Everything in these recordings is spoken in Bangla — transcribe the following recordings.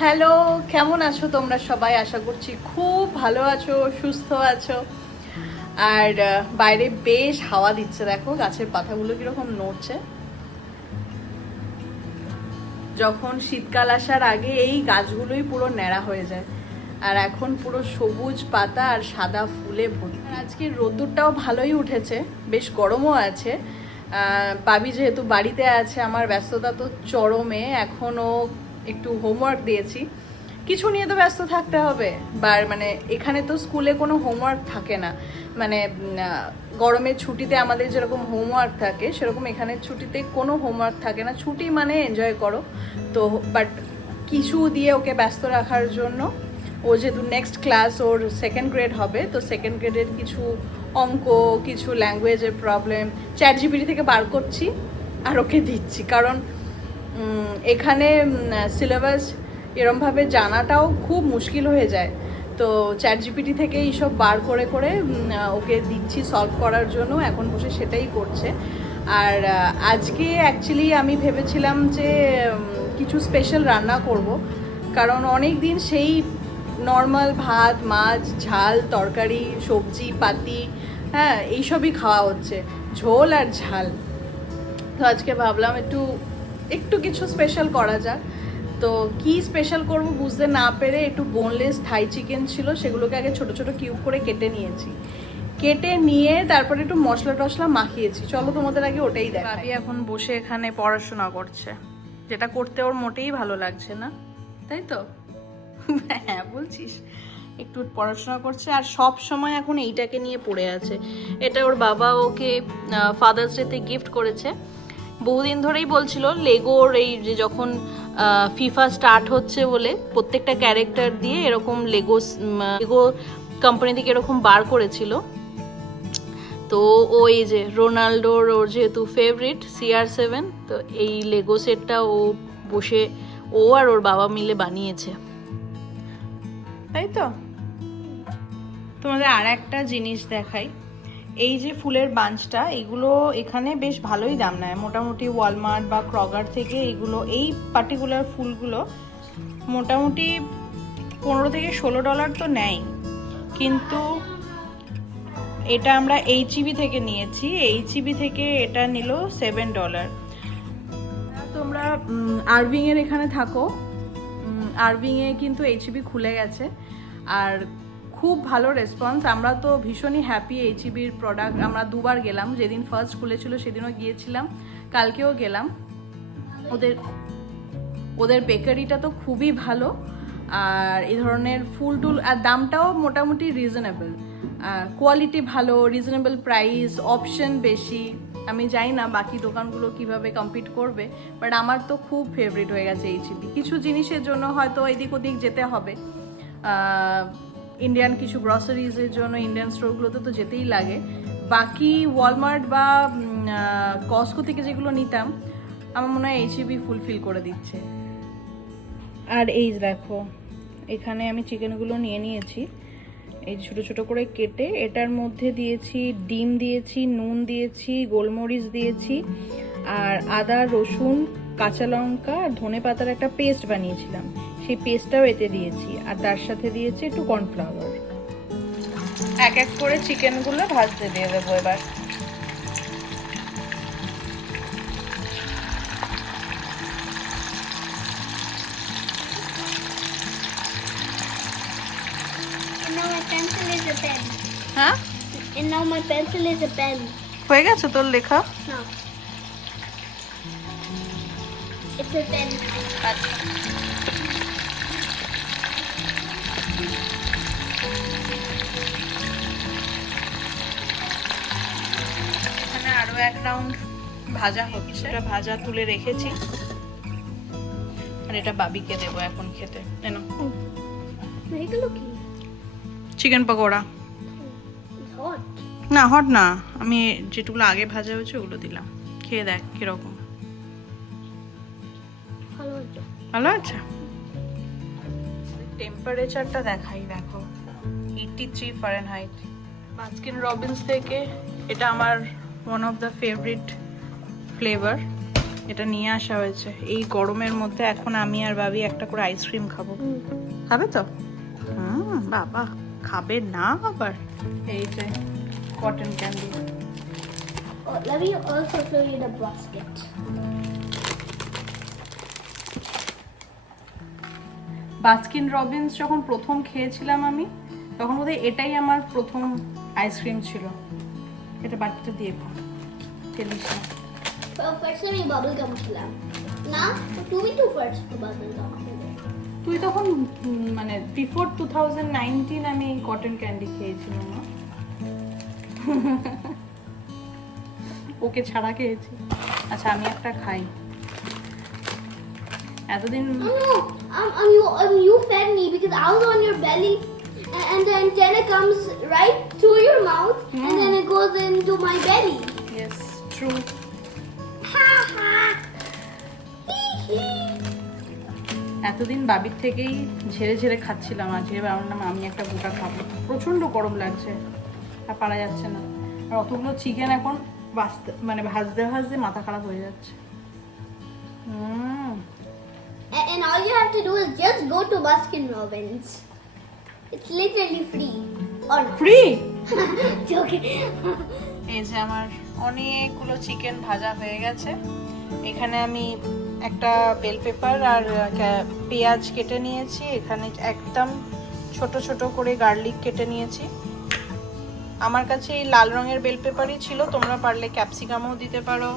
হ্যালো, কেমন আছো তোমরা সবাই? আশা করছি খুব ভালো আছো, সুস্থ আছো। আর বাইরে বেশ হাওয়া দিচ্ছে, দেখো গাছের পাতাগুলো কিরকম নড়ছে। যখন শীতকাল আসার আগে এই গাছগুলোই পুরো ন্যাড়া হয়ে যায়, আর এখন পুরো সবুজ পাতা আর সাদা ফুলে ভর্তি। আর আজকে রোদ্দুরটাও ভালোই উঠেছে, বেশ গরমও আছে। পাবি যেহেতু বাড়িতে আছে, আমার ব্যস্ততা তো চরমে। এখনও একটু হোমওয়ার্ক দিয়েছি, কিছু নিয়ে তো ব্যস্ত থাকতে হবে। মানে এখানে তো স্কুলে কোনো হোমওয়ার্ক থাকে না, মানে গরমের ছুটিতে আমাদের যেরকম হোমওয়ার্ক থাকে সেরকম এখানের ছুটিতে কোনো হোমওয়ার্ক থাকে না। ছুটি মানে এনজয় করো তো, বাট কিছু দিয়ে ওকে ব্যস্ত রাখার জন্য, ও যেহেতু নেক্সট ক্লাস ওর 2nd গ্রেড হবে, তো 2nd গ্রেডের কিছু অঙ্ক, কিছু ল্যাঙ্গুয়েজের প্রবলেম চ্যাট জিপিটি থেকে বার করছি আর ওকে দিচ্ছি। কারণ এখানে সিলেবাস এরমভাবে জানাটাও খুব মুশকিল হয়ে যায়, তো চ্যাট জিপিটি থেকে এইসব বার করে করে ওকে দিচ্ছি সলভ করার জন্য। এখন বসে সেটাই করছে। আর আজকে অ্যাকচুয়ালি আমি ভেবেছিলাম যে কিছু স্পেশাল রান্না করব, কারণ অনেক দিন সেই নর্মাল ভাত, মাছ, ঝাল, তরকারি, সবজি পাতি, হ্যাঁ এইসবই খাওয়া হচ্ছে, ঝোল আর ঝাল। তো আজকে ভাবলাম একটু কিছু স্পেশাল করা যাক। তো কি স্পেশাল করব বুঝতে না পেরে একটু বোনলেস থাই চিকেন ছিল, সেগুলোকে আগে ছোট ছোট কিউব করে কেটে নিয়েছি। কেটে নিয়ে তারপরে একটু মশলা টশলা মাখিয়েছি। চলো তোমাদের আগে ওটাই দেখ। ভাবি এখন বসে এখানে পড়াশোনা করছে, যেটা করতে ওর মোটেই ভালো লাগছে না, তাই তো? হ্যাঁ বলছিস, একটু পড়াশোনা করছে। আর সব সময় এখন এইটাকে নিয়ে পড়ে আছে। এটা ওর বাবা ওকে ফাদার্স ডেতে গিফট করেছে। বহুদিন ধরেই বলছিল লেগোর এই যে যখন ফিফা স্টার্ট হচ্ছে বলে প্রত্যেকটা ক্যারেক্টার দিয়ে এরকম লেগো কোম্পানি থেকে এরকম বার করেছিল। তো ও এই যে রোনাল্ডোর, ওর যেহেতু ফেভারিট CR7, তো এই লেগো সেটটা ও বসে ও আর ওর বাবা মিলে বানিয়েছে, তাই তো? তোমাদের আর একটা জিনিস দেখাই। এই যে ফুলের বাঞ্চটা, এগুলো এখানে বেশ ভালোই দাম নেয়। মোটামুটি ওয়ালমার্ট বা ক্রগার থেকে এগুলো, এই পার্টিকুলার ফুলগুলো মোটামুটি $15 থেকে $16 তো নেয়। কিন্তু এটা আমরা HEB থেকে নিয়েছি, HEB থেকে এটা নিল $7। তোমরা আরভিংয়ের এখানে থাকো, আরভিংয়ে কিন্তু HEB খুলে গেছে, আর খুব ভালো রেসপন্স। আমরা তো ভীষণই হ্যাপি। HEBর প্রোডাক্ট আমরা দুবার গেলাম, যেদিন ফার্স্ট খুলেছিল সেদিনও গিয়েছিলাম, কালকেও গেলাম। ওদের বেকারিটা তো খুবই ভালো, আর এই ধরনের ফুল টুল, আর দামটাও মোটামুটি রিজনেবল, কোয়ালিটি ভালো, রিজনেবল প্রাইস, অপশন বেশি। আমি জানি না বাকি দোকানগুলো কিভাবে কম্পিট করবে, বাট আমার তো খুব ফেভারিট হয়ে গেছে HEB। কিছু জিনিসের জন্য হয়তো এদিক ওদিক যেতে হবে, ইন্ডিয়ান কিছু গ্রসারিজের জন্য ইন্ডিয়ান স্টোরগুলোতে তো যেতেই লাগে। বাকি ওয়ালমার্ট বা কস্কো থেকে যেগুলো নিতাম, আমার মনে হয় HEB ফুলফিল করে দিচ্ছে। আর এই দেখো, এখানে আমি চিকেনগুলো নিয়ে নিয়েছি, এই ছোটো ছোটো করে কেটে। এটার মধ্যে দিয়েছি ডিম, দিয়েছি নুন, দিয়েছি গোলমরিচ, দিয়েছি আর আদা, রসুন, কাঁচা লঙ্কা আর ধনে পাতার একটা পেস্ট বানিয়েছিলাম, সেই পেস্টটাও এতে দিয়েছি। আর তার সাথে দিয়েছি একটু কর্নফ্লাওয়ার। এক এক করে চিকেনগুলো ভাজতে দিয়ে দেবো এবার। হ্যাঁ, And now my pencil is a pen. হয়ে গেছে তোর লেখা? No. It's a pen. আচ্ছা, এখানে আরো এক রাউন্ড ভাজা হচ্ছে। এটা ভাজা তুলে রেখেছি, আর এটা বাবিকে দেবো এখন খেতে। জানো এগুলো কি? চিকেন পকোড়া। হট? না হট না, আমি যেটুকুলো আগে ভাজা হয়েছে ওগুলো দিলাম। খেয়ে দেখ কিরকম। ভালো আছে। টেম্পারেচারটা দেখাই, দেখো 83 ফারেনহাইট। বাস্কিন রবিন্স থেকে এটা আমার one of the favourite flavour. এটা নিয়ে আসা হয়েছে এই গরমের মধ্যে। এখন আমি আর ভাবি একটা করে আইসক্রিম খাবো। খাবে তো? বাবা খাবে না আবার। এই যে cotton candy. Oh, let me also show you the basket. Baskin Robbins যখন প্রথম খেয়েছিলাম আমি, তখন বোধহয় এটাই আমার প্রথম আইসক্রিম ছিল। এটা বাটিটা দিয়ে ফেলিস না। Well, first আমি bubble gum খেলাম না, তুমি তো ফার্স্ট bubble gum খেলে। তুই তখন মানে বিফোর 2019 আমি কটন ক্যান্ডি খেয়েছিলাম না। ওকে ছাড়া খেয়েছি। আচ্ছা আমি একটা খাই। এতদিন You fed me because I was on your belly, and the antenna comes right through your mouth, and then it goes into my belly. Yes, true. Ha ha. Hee hee. এতদিন বাবির থেকেই ঝেড়ে ঝেড়ে খাচ্ছিলাম। আজকে ভাবলাম আমি একটা গোটা খাবো। প্রচন্ড গরম লাগছে আর পারা যাচ্ছে না। আর অতগুলো চিকেন এখন ভাজতে ভাজতে মাথা খারাপ হয়ে যাচ্ছে। And all you have to do is just go to Baskin Robbins. It's literally free. Or not. Free. Joking. এই যে আমার অনেকগুলো চিকেন ভাজা হয়ে গেছে। এখানে আমি একটা বেল পেপার আর পেঁয়াজ কেটে নিয়েছি। এখানে একদম ছোট ছোট করে গার্লিক কেটে নিয়েছি। আমার কাছে এই লাল রঙের বেল পেপারই ছিল, তোমরা পারলে ক্যাপসিকামও দিতে পারো,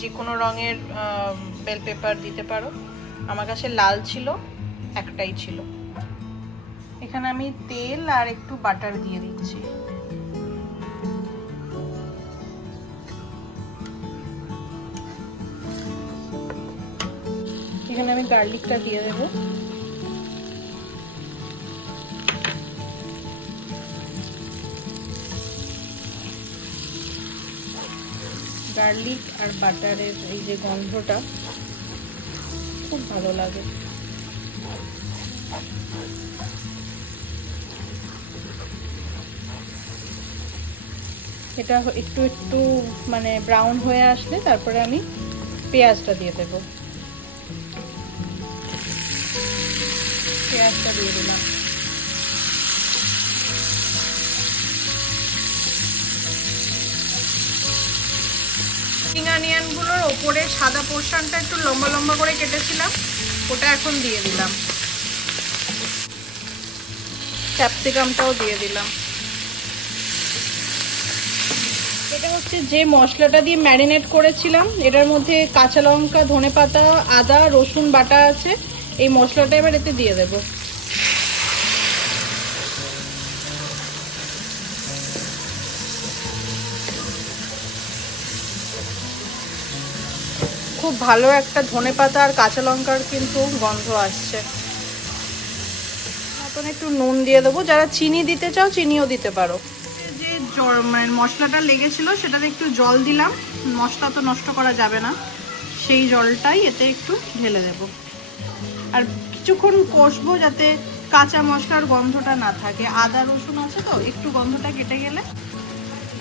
যে কোনো রঙের বেল পেপার দিতে পারো। আমার কাছে লাল ছিল, একটাই ছিল। এখানে আমি তেল আর একটু বাটার দিয়ে দিচ্ছি। এখানে আমি গার্লিকটা দিয়ে দেবো। গার্লিক আর বাটারের এই যে গন্ধটা খুব ভালো লাগে। এটা একটু একটু মানে ব্রাউন হয়ে আসলে তারপরে আমি পেঁয়াজটা দিয়ে দেবো। পেঁয়াজটা দিয়ে দিলাম। স্প্রিং অনিয়নগুলোর ওপরে সাদা পোর্শনটা একটু লম্বা লম্বা করে কেটেছিলাম, ওটা এখন দিয়ে দিলাম। ক্যাপসিকামটাও দিয়ে দিলাম। এটা হচ্ছে যে মশলাটা দিয়ে ম্যারিনেট করেছিলাম, এটার মধ্যে কাঁচা লঙ্কা, ধনেপাতা, আদা, রসুন বাটা আছে। এই মশলাটা এবার এতে দিয়ে দেব। খুব ভালো একটা ধনেপাতা আর কাঁচা লঙ্কার কিন্তু গন্ধ আসছে। মতন একটু নুন দিয়ে দেবো, যারা চিনি দিতে চাও চিনিও দিতে পারো। যে মানে মশলাটা লেগেছিল সেটাতে একটু জল দিলাম, মশলা তো নষ্ট করা যাবে না, সেই জলটাই এতে একটু ঢেলে দেব। আর কিছুক্ষণ কষবো যাতে কাঁচা মশলার গন্ধটা না থাকে। আদা রসুন আছে তো, একটু গন্ধটা কেটে গেলে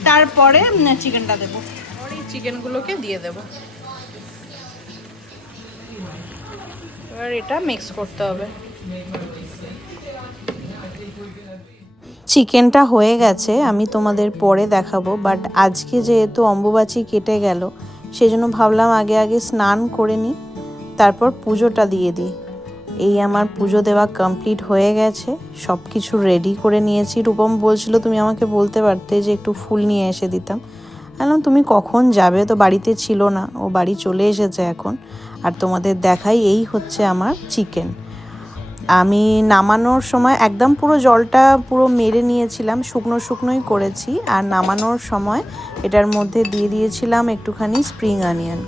তারপরে চিকেনটা দেবো। আর এই চিকেনগুলোকে দিয়ে দেবো। এবার এটা মিক্স করতে হবে। চিকেনটা হয়ে গেছে, আমি তোমাদের পরে দেখাবো। বাট আজকে যেহেতু অম্বুবাচী কেটে গেল, সেজন্য ভাবলাম আগে আগে স্নান করে নিই, তারপর পুজোটা দিয়ে দিই। এই আমার পুজো দেওয়া কমপ্লিট হয়ে গেছে, সব কিছু রেডি করে নিয়েছি। রূপম বলছিল তুমি আমাকে বলতে পারতে যে একটু ফুল নিয়ে এসে দিতাম। বললাম তুমি কখন যাবে, তো বাড়িতে ছিল না, ও বাড়ি চলে এসেছে এখন। আর তোমাদের দেখাই, এই হচ্ছে আমার চিকেন। আমি নামানোর সময় একদম পুরো জলটা পুরো মেরে নিয়েছিলাম, শুকনো শুকনোই করেছি। আর নামানোর সময় এটার মধ্যে দিয়ে দিয়েছিলাম একটুখানি স্প্রিং অনিয়ন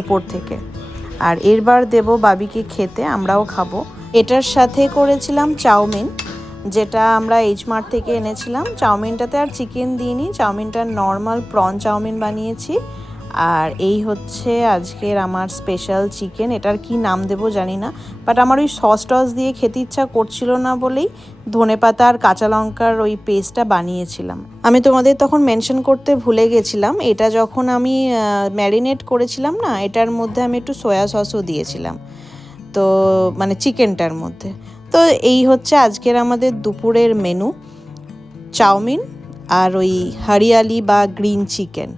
উপর থেকে। আর এরবার দেব বাবিকে খেতে, আমরাও খাবো। এটার সাথে করেছিলাম চাউমিন, যেটা আমরা এইচ মার্ট থেকে এনেছিলাম। চাউমিনটাতে আর চিকেন দিইনি, চাউমিনটা নর্মাল প্রন চাউমিন বানিয়েছি। আর এই হচ্ছে আজকের আমার স্পেশাল চিকেন। এটার কি নাম দেবো জানি না, বাট আমার ওই সস টস দিয়ে খেতে ইচ্ছা করছিল না বলেই ধনেপাতা আর কাঁচা লঙ্কার ওই পেস্টটা বানিয়েছিলাম। আমি তোমাদের তখন মেনশন করতে ভুলে গেছিলাম, এটা যখন আমি ম্যারিনেট করেছিলাম না, এটার মধ্যে আমি একটু সয়া সসও দিয়েছিলাম, তো মানে চিকেনটার মধ্যে। তো এই হচ্ছে আজকের আমাদের দুপুরের মেনু, চাউমিন আর ওই হরিয়ালি বা গ্রিন চিকেন।